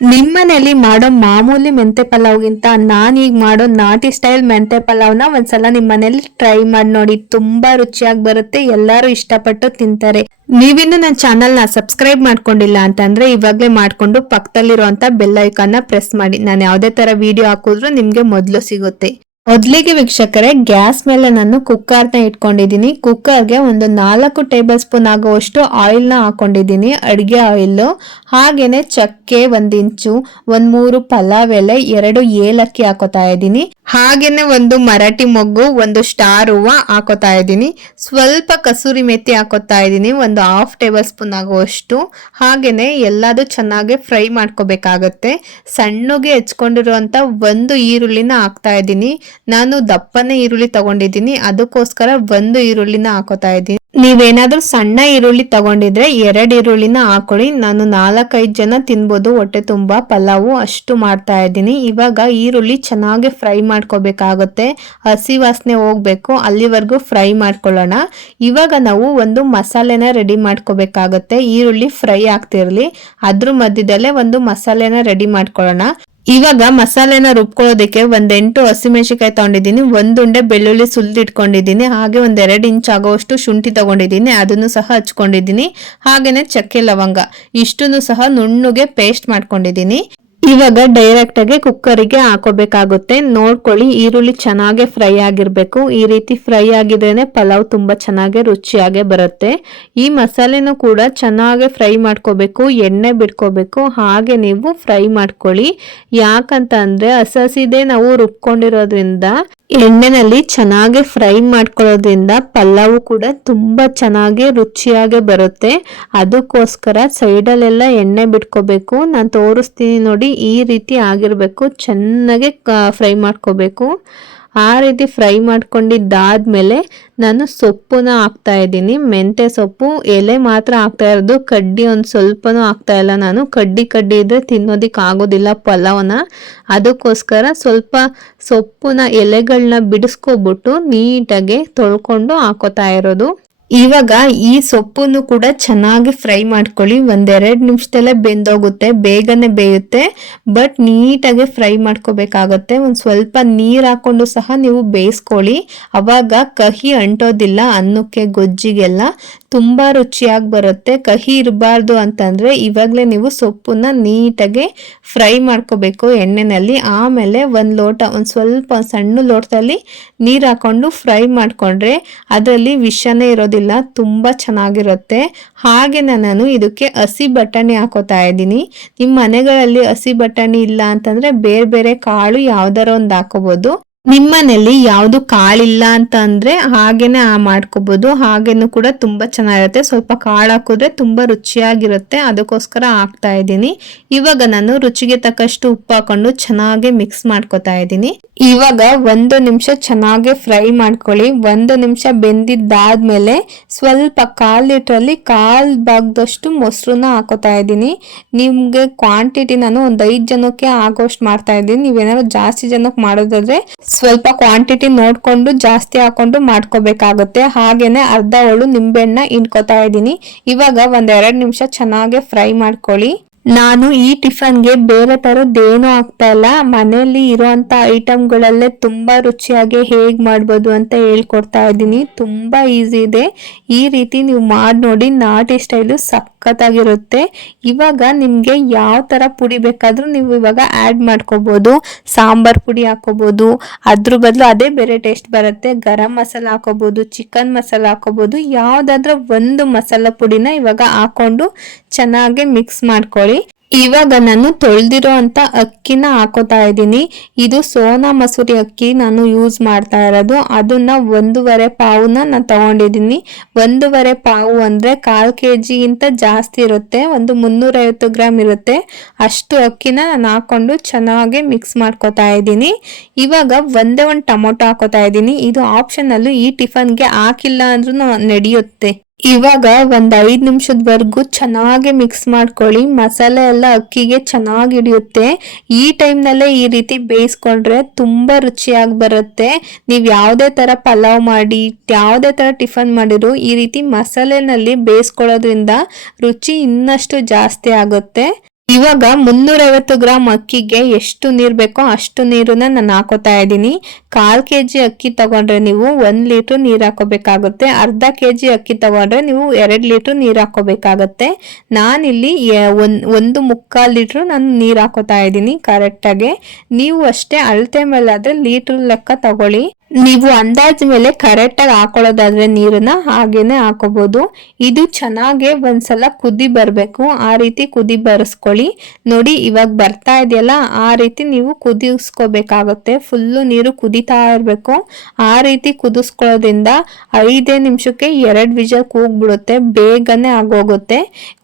ನಿಮ್ಮನೇಲಿ ಮಾಡೋ ಮಾಮೂಲಿ ಮೆಂತೆ ಪಲಾವ್ಗಿಂತ ನಾನು ಈಗ ಮಾಡೋ ನಾಟಿ ಸ್ಟೈಲ್ ಮೆಂತೆ ಪಲಾವ್ನ ಒಂದ್ಸಲ ನಿಮ್ಮ ಮನೇಲಿ ಟ್ರೈ ಮಾಡಿ ನೋಡಿ. ತುಂಬಾ ರುಚಿಯಾಗಿ ಬರುತ್ತೆ, ಎಲ್ಲರೂ ಇಷ್ಟಪಟ್ಟು ತಿಂತಾರೆ. ನೀವಿನ್ನು ನನ್ನ ಚಾನಲ್ನ ಸಬ್ಸ್ಕ್ರೈಬ್ ಮಾಡ್ಕೊಂಡಿಲ್ಲ ಅಂತಂದ್ರೆ ಇವಾಗಲೇ ಮಾಡ್ಕೊಂಡು ಪಕ್ಕದಲ್ಲಿರುವಂತ ಬೆಲ್ ಐಕಾನ್ನ ಪ್ರೆಸ್ ಮಾಡಿ. ನಾನು ಯಾವುದೇ ತರ ವಿಡಿಯೋ ಹಾಕಿದ್ರು ನಿಮ್ಗೆ ಮೊದಲು ಸಿಗುತ್ತೆ. ಮೊದಲಿಗೆ ವೀಕ್ಷಕರೇ, ಗ್ಯಾಸ್ ಮೇಲೆ ನಾನು ಕುಕ್ಕರ್ನ ಇಟ್ಕೊಂಡಿದ್ದೀನಿ. ಕುಕ್ಕರ್ಗೆ ಒಂದು ನಾಲ್ಕು ಟೇಬಲ್ ಸ್ಪೂನ್ ಆಗುವಷ್ಟು ಆಯಿಲ್ನ ಹಾಕೊಂಡಿದ್ದೀನಿ. ಅಡುಗೆ ಆಯಿಲ್ ಹಾಗೇನೆ ಚಕ್ಕೆ ಒಂದ್ ಇಂಚು, ಒಂದು ಮೂರು ಪಲಾವ್ ಎಲೆ, ಎರಡು ಏಲಕ್ಕಿ ಹಾಕೋತಾ ಇದ್ದೀನಿ. ಹಾಗೇನೆ ಒಂದು ಮರಾಠಿ ಮೊಗ್ಗು, ಒಂದು ಸ್ಟಾರ್ ಹೂವ ಹಾಕೋತಾ ಇದ್ದೀನಿ. ಸ್ವಲ್ಪ ಕಸೂರಿ ಮೆತ್ತಿ ಹಾಕೋತಾ ಇದ್ದೀನಿ. ಒಂದು ಹಾಫ್ ಟೇಬಲ್ ಸ್ಪೂನ್ ಆಗುವಷ್ಟು. ಹಾಗೇನೆ ಎಲ್ಲದು ಚೆನ್ನಾಗಿ ಫ್ರೈ ಮಾಡ್ಕೋಬೇಕಾಗತ್ತೆ. ಸಣ್ಣಗೆ ಹೆಚ್ಕೊಂಡಿರುವಂಥ ಒಂದು ಈರುಳ್ಳಿನ ಹಾಕ್ತಾ ಇದ್ದೀನಿ. ನಾನು ದಪ್ಪನೆ ಈರುಳ್ಳಿ ತಗೊಂಡಿದ್ದೀನಿ, ಅದಕ್ಕೋಸ್ಕರ ಒಂದು ಈರುಳ್ಳಿನ ಹಾಕೋತಾ ಇದ್ದೀನಿ. ನೀವೇನಾದ್ರೂ ಸಣ್ಣ ಈರುಳ್ಳಿ ತಗೊಂಡಿದ್ರೆ ಎರಡು ಈರುಳ್ಳಿನ ಹಾಕೊಳ್ಳಿ. ನಾನು ನಾಲ್ಕೈದು ಜನ ತಿನ್ಬೋದು, ಹೊಟ್ಟೆ ತುಂಬಾ ಪಲಾವು, ಅಷ್ಟು ಮಾಡ್ತಾ ಇದ್ದೀನಿ. ಇವಾಗ ಈರುಳ್ಳಿ ಚೆನ್ನಾಗಿ ಫ್ರೈ ಮಾಡ್ಕೋಬೇಕಾಗುತ್ತೆ. ಹಸಿ ವಾಸನೆ ಹೋಗ್ಬೇಕು, ಅಲ್ಲಿವರೆಗೂ ಫ್ರೈ ಮಾಡ್ಕೊಳ್ಳೋಣ. ಇವಾಗ ನಾವು ಒಂದು ಮಸಾಲೆನ ರೆಡಿ ಮಾಡ್ಕೋಬೇಕಾಗತ್ತೆ. ಈರುಳ್ಳಿ ಫ್ರೈ ಆಗ್ತಿರ್ಲಿ, ಅದ್ರ ಮಧ್ಯದಲ್ಲೇ ಒಂದು ಮಸಾಲೆನ ರೆಡಿ ಮಾಡ್ಕೊಳ್ಳೋಣ. ಇವಾಗ ಮಸಾಲೆನ ರುಬ್ಕೊಳ್ಳೋದಕ್ಕೆ ಒಂದ್ ಎಂಟು ಹಸಿಮೆಣಸಿಕಾಯಿ ತಗೊಂಡಿದ್ದೀನಿ ಒಂದುಂಡೆ ಬೆಳ್ಳುಳ್ಳಿ ಸುಲಿದಿಟ್ಕೊಂಡಿದ್ದೀನಿ ಹಾಗೆ ಒಂದ್ ಎರಡು ಇಂಚ್ ಆಗೋವಷ್ಟು ಶುಂಠಿ ತಗೊಂಡಿದ್ದೀನಿ, ಅದನ್ನು ಸಹ ಹಚ್ಕೊಂಡಿದ್ದೀನಿ, ಹಾಗೇನೆ ಚಕ್ಕೆ ಲವಂಗ. ಇಷ್ಟನ್ನು ಸಹ ನುಣ್ಣುಗೆ ಪೇಸ್ಟ್ ಮಾಡ್ಕೊಂಡಿದ್ದೀನಿ. ಇವಾಗ ಡೈರೆಕ್ಟ್ ಆಗಿ ಕುಕ್ಕರಿಗೆ ಹಾಕೋಬೇಕಾಗುತ್ತೆ. ನೋಡ್ಕೊಳ್ಳಿ, ಈರುಳ್ಳಿ ಚೆನ್ನಾಗೆ ಫ್ರೈ ಆಗಿರಬೇಕು. ಈ ರೀತಿ ಫ್ರೈ ಆಗಿದ್ರೇನೆ ಪಲಾವ್ ತುಂಬಾ ಚೆನ್ನಾಗಿ ರುಚಿಯಾಗಿ ಬರುತ್ತೆ. ಈ ಮಸಾಲೆನೂ ಕೂಡ ಚೆನ್ನಾಗಿ ಫ್ರೈ ಮಾಡ್ಕೋಬೇಕು, ಎಣ್ಣೆ ಬಿಡ್ಕೋಬೇಕು ಹಾಗೆ ನೀವು ಫ್ರೈ ಮಾಡ್ಕೊಳ್ಳಿ. ಯಾಕಂತ ಅಂದ್ರೆ ಹಸಸಿದೆ ನಾವು ರುಬ್ಕೊಂಡಿರೋದ್ರಿಂದ ಎಣ್ಣೆನಲ್ಲಿ ಚೆನ್ನಾಗಿ ಫ್ರೈ ಮಾಡ್ಕೊಳ್ಳೋದ್ರಿಂದ ಪಲಾವು ಕೂಡ ತುಂಬ ಚೆನ್ನಾಗಿ ರುಚಿಯಾಗಿ ಬರುತ್ತೆ. ಅದಕ್ಕೋಸ್ಕರ ಸೈಡಲ್ಲೆಲ್ಲ ಎಣ್ಣೆ ಬಿಟ್ಕೋಬೇಕು. ನಾನು ತೋರಿಸ್ತೀನಿ ನೋಡಿ, ಈ ರೀತಿ ಆಗಿರಬೇಕು. ಚೆನ್ನಾಗಿ ಫ್ರೈ ಮಾಡ್ಕೋಬೇಕು. ಆ ರೀತಿ ಫ್ರೈ ಮಾಡ್ಕೊಂಡಿದ್ದಾದ್ಮೇಲೆ ನಾನು ಸೊಪ್ಪುನ ಹಾಕ್ತಾ ಇದ್ದೀನಿ. ಮೆಂತೆ ಸೊಪ್ಪು, ಎಲೆ ಮಾತ್ರ ಹಾಕ್ತಾ ಇರೋದು. ಕಡ್ಡಿ ಒಂದು ಸ್ವಲ್ಪನೂ ಹಾಕ್ತಾ ಇಲ್ಲ ನಾನು. ಕಡ್ಡಿ ಕಡ್ಡಿ ಇದ್ರೆ ತಿನ್ನೋದಕ್ಕೆ ಆಗೋದಿಲ್ಲ ಪಲಾವನ್ನ ಅದಕ್ಕೋಸ್ಕರ ಸ್ವಲ್ಪ ಸೊಪ್ಪುನ ಎಲೆಗಳನ್ನ ಬಿಡಿಸ್ಕೊಬಿಟ್ಟು ನೀಟಾಗಿ ತೊಳ್ಕೊಂಡು ಹಾಕೋತಾ ಇರೋದು. ಇವಾಗ ಈ ಸೊಪ್ಪನ್ನು ಕೂಡ ಚೆನ್ನಾಗಿ ಫ್ರೈ ಮಾಡ್ಕೊಳ್ಳಿ. ಒಂದೆರಡು ನಿಮಿಷದಲ್ಲೇ ಬೆಂದೋಗುತ್ತೆ, ಬೇಗನೆ ಬೇಯುತ್ತೆ. ಬಟ್ ನೀಟಾಗಿ ಫ್ರೈ ಮಾಡ್ಕೋಬೇಕಾಗತ್ತೆ. ಒಂದು ಸ್ವಲ್ಪ ನೀರು ಹಾಕೊಂಡು ಸಹ ನೀವು ಬೇಯಿಸ್ಕೊಳ್ಳಿ. ಅವಾಗ ಕಹಿ ಅಂಟೋದಿಲ್ಲ ಅನ್ನಕ್ಕೆ ಗೊಜ್ಜಿಗೆಲ್ಲ. ತುಂಬಾ ರುಚಿಯಾಗಿ ಬರುತ್ತೆ. ಕಹಿ ಇರಬಾರ್ದು ಅಂತಂದ್ರೆ ಇವಾಗಲೇ ನೀವು ಸೊಪ್ಪನ್ನ ನೀಟಾಗಿ ಫ್ರೈ ಮಾಡ್ಕೋಬೇಕು ಎಣ್ಣೆನಲ್ಲಿ. ಆಮೇಲೆ ಒಂದು ಲೋಟ, ಒಂದು ಸ್ವಲ್ಪ ಸಣ್ಣ ಲೋಟದಲ್ಲಿ ನೀರು ಹಾಕೊಂಡು ಫ್ರೈ ಮಾಡಿಕೊಂಡ್ರೆ ಅದರಲ್ಲಿ ವಿಷನೇ ಇರೋದಿಲ್ಲ, ತುಂಬ ಚೆನ್ನಾಗಿರುತ್ತೆ. ಹಾಗೆ ನಾನು ಇದಕ್ಕೆ ಹಸಿ ಬಟಾಣಿ ಹಾಕೋತಾ ಇದ್ದೀನಿ. ನಿಮ್ಮ ಮನೆಗಳಲ್ಲಿ ಹಸಿ ಬಟಾಣಿ ಇಲ್ಲ ಅಂತಂದ್ರೆ ಬೇರೆ ಬೇರೆ ಕಾಳು ಯಾವ್ದಾರ ಒಂದು ಹಾಕೋಬಹುದು ನಿಮ್ಮನೇಲಿ ಯಾವುದು ಕಾಳಿಲ್ಲ ಅಂತ ಅಂದ್ರೆ ಹಾಗೇನೆ ಆ ಮಾಡ್ಕೋಬೋದು. ಹಾಗೇನು ಕೂಡ ತುಂಬಾ ಚೆನ್ನಾಗಿರುತ್ತೆ. ಸ್ವಲ್ಪ ಕಾಳು ಹಾಕಿದ್ರೆ ತುಂಬಾ ರುಚಿಯಾಗಿರುತ್ತೆ. ಅದಕ್ಕೋಸ್ಕರ ಹಾಕ್ತಾ ಇದ್ದೀನಿ. ಇವಾಗ ನಾನು ರುಚಿಗೆ ತಕ್ಕಷ್ಟು ಉಪ್ಪು ಹಾಕೊಂಡು ಚೆನ್ನಾಗಿ ಮಿಕ್ಸ್ ಮಾಡ್ಕೊತಾ ಇದ್ದೀನಿ. ಇವಾಗ ಒಂದು ನಿಮಿಷ ಚೆನ್ನಾಗಿ ಫ್ರೈ ಮಾಡ್ಕೊಳ್ಳಿ. ಒಂದು ನಿಮಿಷ ಬೆಂದಿದ್ದಾದ್ಮೇಲೆ ಸ್ವಲ್ಪ ಕಾಲ್ ಲೀಟ್ರಲ್ಲಿ ಕಾಲ್ ಬಾಗ್ದಷ್ಟು ಮೊಸರನ್ನ ಹಾಕೋತಾ ಇದ್ದೀನಿ. ನಿಮ್ಗೆ ಕ್ವಾಂಟಿಟಿ ನಾನು ಒಂದ್ ಐದ್ ಜನಕ್ಕೆ ಆಗೋಷ್ಟು ಮಾಡ್ತಾ ಇದ್ದೀನಿ. ನೀವೇನಾದ್ರು ಜಾಸ್ತಿ ಜನಕ್ಕೆ ಮಾಡೋದಾದ್ರೆ ಸ್ವಲ್ಪ ಕ್ವಾಂಟಿಟಿ ನೋಡ್ಕೊಂಡು ಜಾಸ್ತಿ ಹಾಕೊಂಡು ಮಾಡ್ಕೋಬೇಕಾಗುತ್ತೆ. ಹಾಗೇನೆ ಅರ್ಧ ಹೋಳು ನಿಂಬೆಹಣ್ಣ ಇನ್ಕೋತಾ ಇದ್ದೀನಿ. ಇವಾಗ ಒಂದೆರಡು ನಿಮಿಷ ಚೆನ್ನಾಗಿ ಫ್ರೈ ಮಾಡ್ಕೊಳ್ಳಿ. ನಾನು ಈ ಟಿಫನ್ಗೆ ಬೇರೆ ಥರದ್ದೇನೂ ಆಗ್ತಾ ಇಲ್ಲ. ಮನೆಯಲ್ಲಿ ಇರುವಂತ ಐಟಮ್ಗಳಲ್ಲೇ ತುಂಬಾ ರುಚಿಯಾಗಿ ಹೇಗೆ ಮಾಡ್ಬೋದು ಅಂತ ಹೇಳ್ಕೊಡ್ತಾ ಇದ್ದೀನಿ. ತುಂಬಾ ಈಸಿ ಇದೆ. ಈ ರೀತಿ ನೀವು ಮಾಡಿ ನೋಡಿ, ನಾಟಿ ಸ್ಟೈಲು ಸಖತ್ತಾಗಿರುತ್ತೆ. ಇವಾಗ ನಿಮಗೆ ಯಾವ ತರ ಪುಡಿ ಬೇಕಾದರೂ ನೀವು ಇವಾಗ ಆಡ್ ಮಾಡ್ಕೋಬೋದು. ಸಾಂಬಾರ್ ಪುಡಿ ಹಾಕೋಬಹುದು ಅದ್ರ ಬದಲು ಅದೇ ಬೇರೆ ಟೇಸ್ಟ್ ಬರುತ್ತೆ. ಗರಂ ಮಸಾಲ ಹಾಕೋಬಹುದು ಚಿಕನ್ ಮಸಾಲ ಹಾಕೋಬಹುದು ಯಾವುದಾದ್ರೂ ಒಂದು ಮಸಾಲ ಪುಡಿನ ಇವಾಗ ಹಾಕೊಂಡು ಚೆನ್ನಾಗಿ ಮಿಕ್ಸ್ ಮಾಡ್ಕೊಳ್ಳಿ. ಇವಾಗ ನಾನು ತೊಳೆದಿರೋ ಅಂತ ಅಕ್ಕಿನ ಹಾಕೋತಾ ಇದ್ದೀನಿ. ಇದು ಸೋನಾ ಮಸೂರಿ ಅಕ್ಕಿ ನಾನು ಯೂಸ್ ಮಾಡ್ತಾ ಇರೋದು. ಅದನ್ನ ಒಂದೂವರೆ ಪಾವುನ ನಾನು ತಗೊಂಡಿದ್ದೀನಿ. ಒಂದೂವರೆ ಪಾವು ಅಂದ್ರೆ ಕಾಲು ಕೆ ಜಿಗಿಂತ ಜಾಸ್ತಿ ಇರುತ್ತೆ. ಒಂದು ಮುನ್ನೂರೈವತ್ತು ಗ್ರಾಮ್ ಇರುತ್ತೆ. ಅಷ್ಟು ಅಕ್ಕಿನ ನಾನು ಹಾಕೊಂಡು ಚೆನ್ನಾಗಿ ಮಿಕ್ಸ್ ಮಾಡ್ಕೋತಾ ಇದ್ದೀನಿ. ಇವಾಗ ಒಂದೇ ಒಂದು ಟೊಮೊಟೊ ಹಾಕೋತಾ ಇದ್ದೀನಿ. ಇದು ಆಪ್ಷನಲ್ಲೂ ಈ ಟಿಫನ್ಗೆ ಹಾಕಿಲ್ಲ ಅಂದ್ರೂ ನಡೆಯುತ್ತೆ. ಇವಾಗ ಒಂದು ಐದು ನಿಮಿಷದವರೆಗೂ ಚೆನ್ನಾಗಿ ಮಿಕ್ಸ್ ಮಾಡ್ಕೊಳ್ಳಿ. ಮಸಾಲೆ ಎಲ್ಲ ಅಕ್ಕಿಗೆ ಚೆನ್ನಾಗಿ ಹಿಡಿಯುತ್ತೆ. ಈ ಟೈಮ್ನಲ್ಲೇ ಈ ರೀತಿ ಬೇಯಿಸ್ಕೊಂಡ್ರೆ ತುಂಬಾ ರುಚಿಯಾಗಿ ಬರುತ್ತೆ. ನೀವು ಯಾವುದೇ ತರ ಪಲಾವ್ ಮಾಡಿ, ಯಾವುದೇ ತರ ಟಿಫನ್ ಮಾಡಿದ್ರು ಈ ರೀತಿ ಮಸಾಲೆನಲ್ಲಿ ಬೇಯಿಸ್ಕೊಳ್ಳೋದ್ರಿಂದ ರುಚಿ ಇನ್ನಷ್ಟು ಜಾಸ್ತಿ ಆಗುತ್ತೆ. ಇವಾಗ ಮುನ್ನೂರೈವತ್ತು ಗ್ರಾಮ್ ಅಕ್ಕಿಗೆ ಎಷ್ಟು ನೀರು ಬೇಕೋ ಅಷ್ಟು ನೀರನ್ನ ನಾನು ಹಾಕೋತಾ ಇದ್ದೀನಿ. ಕಾಲು ಕೆ ಜಿ ಅಕ್ಕಿ ತಗೊಂಡ್ರೆ ನೀವು ಒಂದು ಲೀಟರ್ ನೀರು ಹಾಕೋಬೇಕಾಗುತ್ತೆ. ಅರ್ಧ ಕೆ ಜಿ ಅಕ್ಕಿ ತಗೊಂಡ್ರೆ ನೀವು ಎರಡು ಲೀಟರ್ ನೀರು ಹಾಕೋಬೇಕಾಗತ್ತೆ. ನಾನಿಲ್ಲಿ ಒಂದ್ ಮುಕ್ಕಾಲು ಲೀಟ್ರ್ ನಾನು ನೀರು ಹಾಕೋತಾ ಇದ್ದೀನಿ ಕರೆಕ್ಟಾಗಿ. ನೀವು ಅಷ್ಟೇ ಅಳತೆ ಮೇಲೆ ಆದ್ರೆ ಲೀಟರ್ ಲೆಕ್ಕ ತಗೊಳ್ಳಿ. ನೀವು ಅಂದಾಜ ಮೇಲೆ ಕರೆಕ್ಟಾಗಿ ಹಾಕೊಳ್ಳೋದಾದ್ರೆ ನೀರನ್ನ ಹಾಗೇನೆ ಹಾಕೋಬಹುದು ಇದು ಚೆನ್ನಾಗೆ ಒಂದ್ಸಲ ಕುದಿ ಬರಬೇಕು. ಆ ರೀತಿ ಕುದಿ ಬರೆಸ್ಕೊಳ್ಳಿ. ನೋಡಿ, ಇವಾಗ ಬರ್ತಾ ಇದೆಯಲ್ಲ, ಆ ರೀತಿ ನೀವು ಕುದಿಸ್ಕೋಬೇಕಾಗುತ್ತೆ. ಫುಲ್ಲು ನೀರು ಕುದಿತಾ ಇರಬೇಕು. ಆ ರೀತಿ ಕುದಿಸ್ಕೊಳ್ಳೋದ್ರಿಂದ ಐದೇ ನಿಮಿಷಕ್ಕೆ ಎರಡು ವಿಜಲ್ ಕೂಗ್ಬಿಡುತ್ತೆ. ಬೇಗನೆ ಆಗೋಗುತ್ತೆ.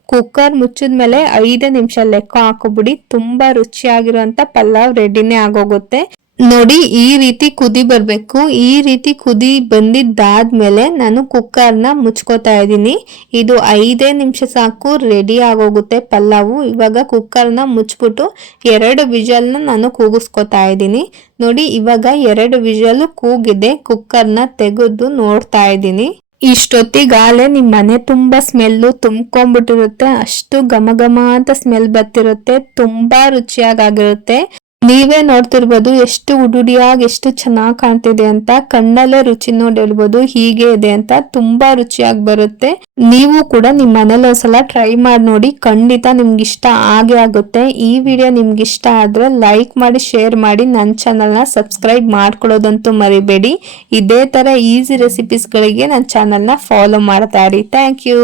ಕುಕ್ಕರ್ ಮುಚ್ಚಿದ್ಮೇಲೆ ಐದೇ ನಿಮಿಷ ಲೆಕ್ಕ ಹಾಕೋಬಿಡಿ. ತುಂಬಾ ರುಚಿಯಾಗಿರುವಂತ ಪಲಾವ್ ರೆಡಿನೇ ಆಗೋಗುತ್ತೆ. ನೋಡಿ, ಈ ರೀತಿ ಕುದಿ ಬರಬೇಕು. ಈ ರೀತಿ ಕುದಿ ಬಂದಿದ್ದಾದ್ಮೇಲೆ ನಾನು ಕುಕ್ಕರ್ನ ಮುಚ್ಕೋತಾ ಇದ್ದೀನಿ. ಇದು ಐದೇ ನಿಮಿಷ ಸಾಕು, ರೆಡಿ ಆಗೋಗುತ್ತೆ ಪಲಾವು ಇವಾಗ ಕುಕ್ಕರ್ನ ಮುಚ್ಬಿಟ್ಟು ಎರಡು ವಿಜಲ್ನ ನಾನು ಕೂಗಿಸ್ಕೊತಾ ಇದ್ದೀನಿ. ನೋಡಿ, ಇವಾಗ ಎರಡು ವಿಜಲ್ ಕೂಗಿದೆ. ಕುಕ್ಕರ್ನ ತೆಗೆದು ನೋಡ್ತಾ ಇದ್ದೀನಿ. ಇಷ್ಟೊತ್ತಿಗಾಲೆ ನಿಮ್ಮ ಮನೆ ತುಂಬಾ ಸ್ಮೆಲ್ಲು ತುಂಬ್ಕೊಂಡ್ಬಿಟ್ಟಿರುತ್ತೆ ಅಷ್ಟು ಘಮ ಘಮ ಅಂತ ಸ್ಮೆಲ್ ಬರ್ತಿರುತ್ತೆ. ತುಂಬಾ ರುಚಿಯಾಗಿರುತ್ತೆ ನೀವೇ ನೋಡ್ತಿರ್ಬೋದು ಎಷ್ಟು ಉಡುಡಿಯಾಗಿ ಎಷ್ಟು ಚೆನ್ನಾಗಿ ಕಾಣ್ತಿದೆ ಅಂತ, ಕಣ್ಣಲ್ಲೇ ರುಚಿ ನೋಡಿ ಹೇಳ್ಬೋದು ಹೀಗೆ ಇದೆ ಅಂತ ತುಂಬಾ ರುಚಿಯಾಗಿ ಬರುತ್ತೆ. ನೀವು ಕೂಡ ನಿಮ್ಮ ಮನೇಲಿ ಒಂದ್ಸಲ ಟ್ರೈ ಮಾಡಿ ನೋಡಿ, ಖಂಡಿತ ನಿಮ್ಗೆ ಇಷ್ಟ ಆಗೇ ಆಗುತ್ತೆ. ಈ ವಿಡಿಯೋ ನಿಮ್ಗೆ ಇಷ್ಟ ಆದ್ರೆ ಲೈಕ್ ಮಾಡಿ ಶೇರ್ ಮಾಡಿ ನನ್ನ ಚಾನಲ್ನ ಸಬ್ಸ್ಕ್ರೈಬ್ ಮಾಡ್ಕೊಳ್ಳೋದಂತೂ ಮರಿಬೇಡಿ. ಇದೇ ತರ ಈಸಿ ರೆಸಿಪೀಸ್ಗಳಿಗೆ ನನ್ನ ಚಾನಲ್ನ ಫಾಲೋ ಮಾಡ್ತಾ ಇರಿ. Thank you